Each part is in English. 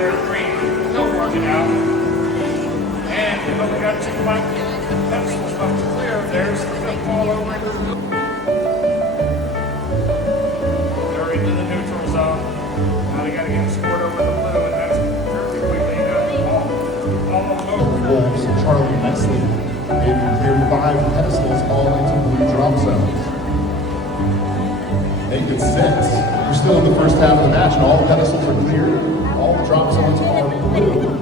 they're green, still working out. And we've only got 2 black pedestals left to clear. There's the fifth ball over into the they're into the neutral zone. Now they got to get scored over the blue, and that's very quickly all over. Wolves and Charlie nicely. They've cleared 5 pedestals all into blue drop zones. Make it 6. We're still in the first half of the match, and all the pedestals are cleared. All the drop zones are blue.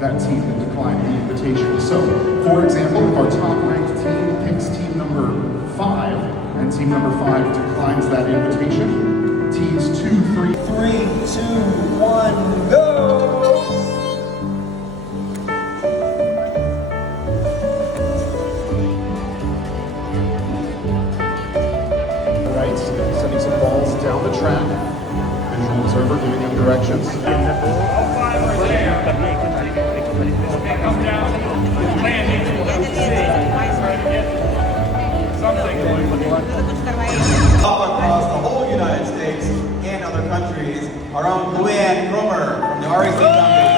That team that declined the invitation. So, for example, if our top-ranked team picks team number 5, and team number 5 declines that invitation, teams 2, 3, 3, 2, 1, go! Right, sending some balls down the track. Visual observer giving them directions. All 5 are there. Come down, landing, we'll have to see. Try to get something going. Up across the whole United States and other countries, our own Luann Cromer from the REC Company.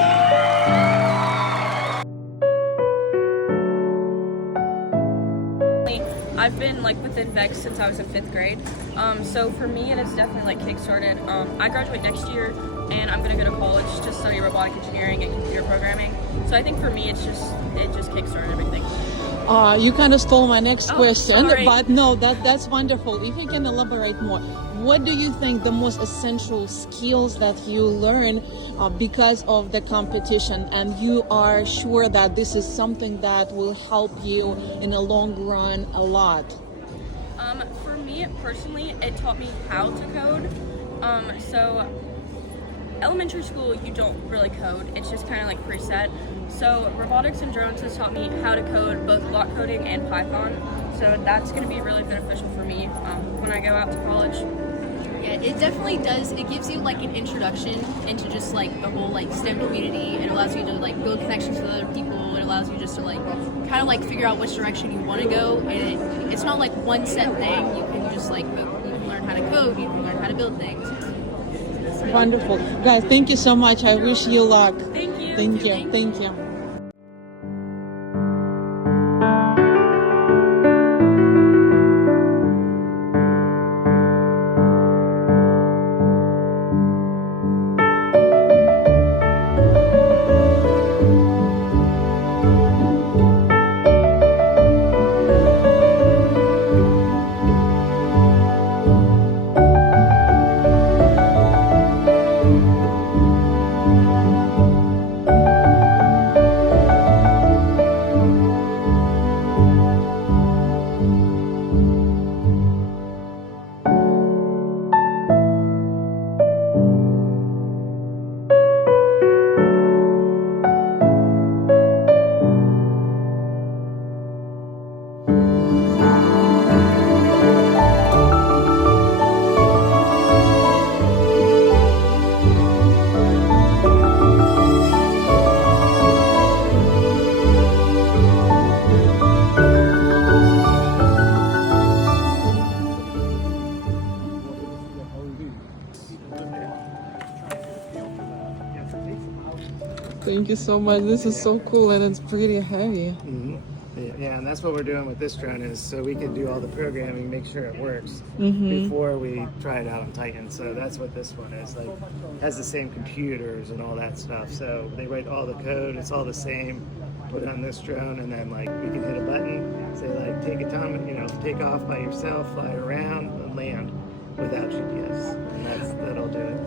I've been within VEX since I was in 5th grade. So for me, it has definitely kickstarted. I graduate next year, and I'm gonna go to college to study robotic engineering and computer programming. So I think for me, it just kickstarted everything. You kind of stole my next question, sorry. but no, that's wonderful. If you can elaborate more, what do you think the most essential skills that you learn because of the competition, and you are sure that this is something that will help you in the long run a lot? For me personally, it taught me how to code. So elementary school, you don't really code. It's just kind of preset. So robotics and drones has taught me how to code, both block coding and Python. So that's going to be really beneficial for me when I go out to college. Yeah, it definitely does. It gives you an introduction into just the whole STEM community. It allows you to build connections with other people. It allows you just to kind of figure out which direction you want to go. And it's not one set thing. You can just you can learn how to code. You can learn how to build things. Wonderful. Guys, thank you so much. I wish you luck. Thank you. Thank you. Thank you. Thank you so much. This is so cool, and it's pretty heavy. Mm-hmm. Yeah, and that's what we're doing with this drone is so we can do all the programming, make sure it works before we try it out on Titan. So that's what this one is. Like, has the same computers and all that stuff. So they write all the code. It's all the same. Put it on this drone, and then like we can hit a button, say like take a time, take off by yourself, fly around, and land without GPS, and that'll do it.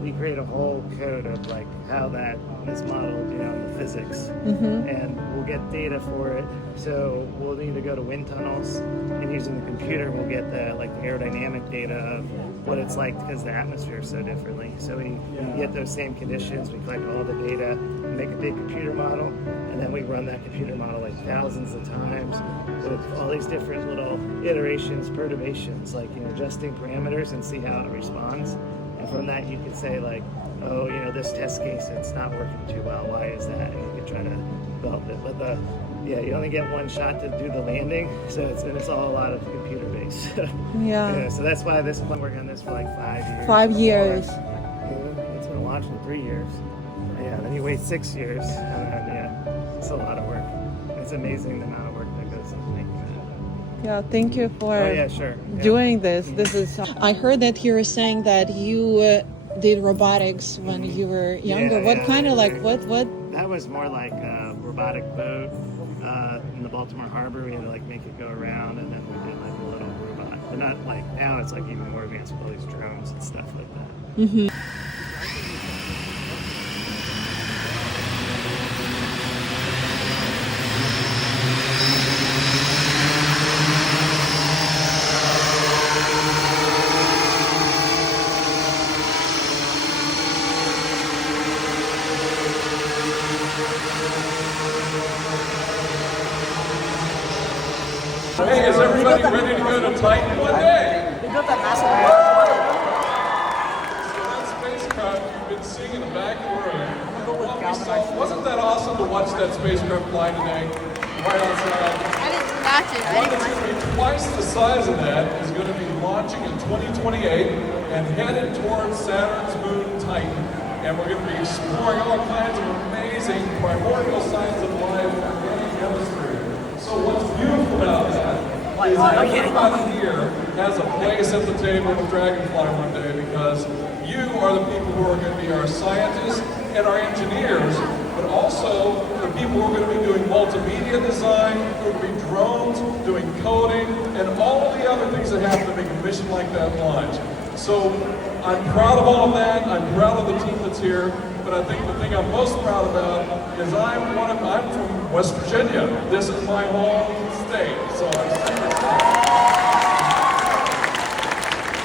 We create a whole code of like how that is modeled, in the physics, and we'll get data for it. So we'll need to go to wind tunnels, and using the computer, we'll get the aerodynamic data of what it's like because the atmosphere is so differently. So we get those same conditions. We collect all the data, make a big computer model, and then we run that computer model like thousands of times with all these different little iterations, perturbations, like adjusting parameters and see how it responds. And from that, you could say like, oh, this test case, it's not working too well. Why is that? And you could try to develop it. But you only get one shot to do the landing, so it's all a lot of computer based. Yeah. So that's why we're working on this for like 5 years. 5 years. It's been launched in 3 years. Yeah. Then you wait 6 years, and it's a lot of work. It's amazing the amount of work that goes into making that. Yeah, thank you for doing this. This is. I heard that you were saying that you did robotics when you were younger. What kind of what? That was more like a robotic boat in the Baltimore Harbor. We had to make it go around, and then we did a little robot. But not now. It's even more advanced with all these drones and stuff like that. Hey, is everybody ready to go to Titan one day? We built that massive So that spacecraft you've been seeing in the back of the room, wasn't that awesome to watch that spacecraft fly today? Right outside. I didn't match it. One that's going to be twice the size of that is going to be launching in 2028 and headed towards Saturn's moon Titan. And we're going to be exploring all kinds of amazing primordial signs of life and chemistry. So what's beautiful about that is everybody here has a place at the table with Dragonfly one day because you are the people who are going to be our scientists and our engineers, but also the people who are going to be doing multimedia design, who are going to be drones, doing coding, and all of the other things that happen to make a mission like that launch. So I'm proud of all of that. I'm proud of the team that's here. But I think the thing I'm most proud about is I'm from West Virginia. This is my home state. So I'm super excited.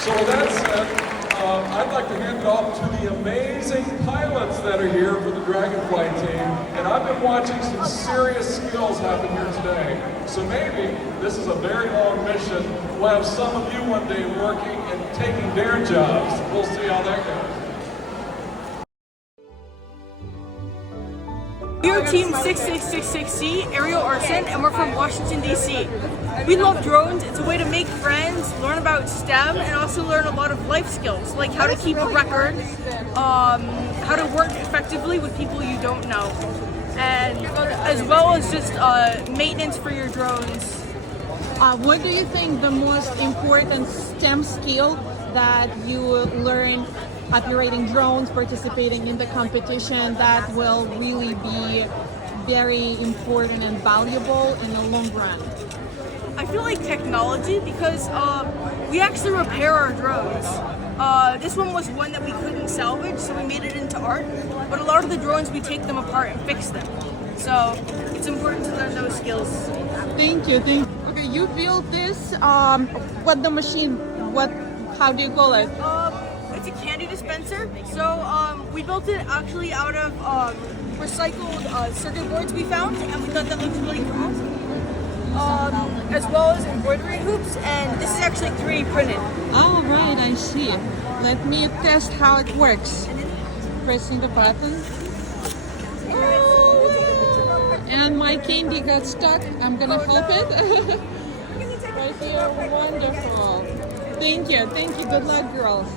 So with that said, I'd like to hand it off to the amazing pilots that are here for the Dragonfly team. And I've been watching some serious skills happen here today. So maybe this is a very long mission. We'll have some of you one day working and taking their jobs. We'll see how that goes. We're Team 6666C, Ariel Arson, and we're from Washington, D.C. We love drones. It's a way to make friends, learn about STEM, and also learn a lot of life skills, like how to keep a record, how to work effectively with people you don't know, and as well as just maintenance for your drones. What do you think the most important STEM skill that you learn operating drones, participating in the competition, that will really be very important and valuable in the long run? I feel like technology, because we actually repair our drones. This one was one that we couldn't salvage, so we made it into art. But a lot of the drones, we take them apart and fix them. So it's important to learn those skills. Thank you. Okay, you built this. How do you call it? It's a candy dispenser. So we built it actually out of recycled circuit boards we found, and we thought that looked really cool. As well as embroidery hoops, and this is actually 3D printed. Oh, right, I see. Let me test how it works. Pressing the button. Oh, and my candy got stuck. I'm gonna help it. Right here, wonderful. Thank you. Good luck, girls.